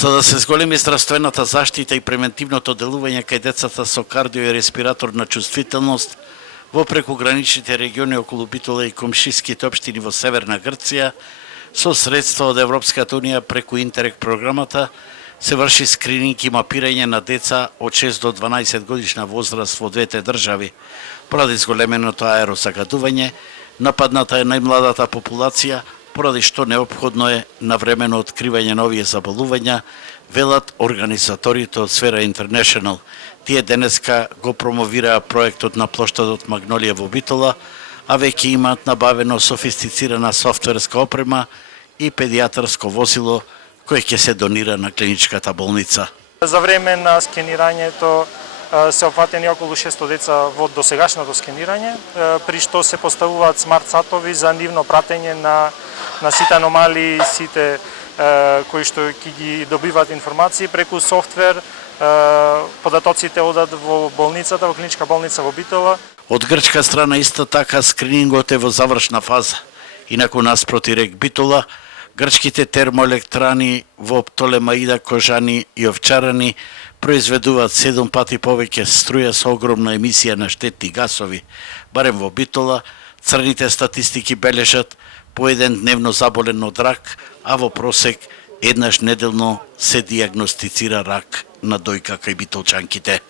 За да се зголеми здравствената заштита и превентивното делување кај децата со кардио и респираторна чувствителност во прекуграничните региони околу Битола и комшиските општини во Северна Грција, со средства од Европската Унија преку Интерек програмата, се врши скрининг и мапирање на деца од 6 до 12 годишна возраст во двете држави. Поради зголеменото аерозагадување, нападната е најмладата популација, поради што неопходно е навремено откривање на овие заболувања, велат организаторите од Сфера Интернешнл. Тие денеска го промовираа проектот на плоштадот Магнолија во Битола, а веќе имаат набавено софистицирана софтверска опрема и педијатарско возило кој ќе се донира на клиничката болница. За време на скенирањето се опфатени околу 600 деца во досегашното скенирање, при што се поставуваат смарт сатови за нивно пратење на сите аномалии, сите кои што ќе ги добиваат информации преку софтвер, податоците одат во болницата, во клиничка болница во Битола. Од грчка страна исто така скринингот е во завршна фаза. Инаку наспроти рек Битола, грчките термоелектрани во Птолемаида, Кожани и Овчарани произведуваат 7 пати повеќе струја со огромна емисија на штетни гасови. Барем во Битола, црните статистики бележат по еден дневно заболен од рак, а во просек еднаш неделно се дијагностицира рак на дојка кај битолчанките.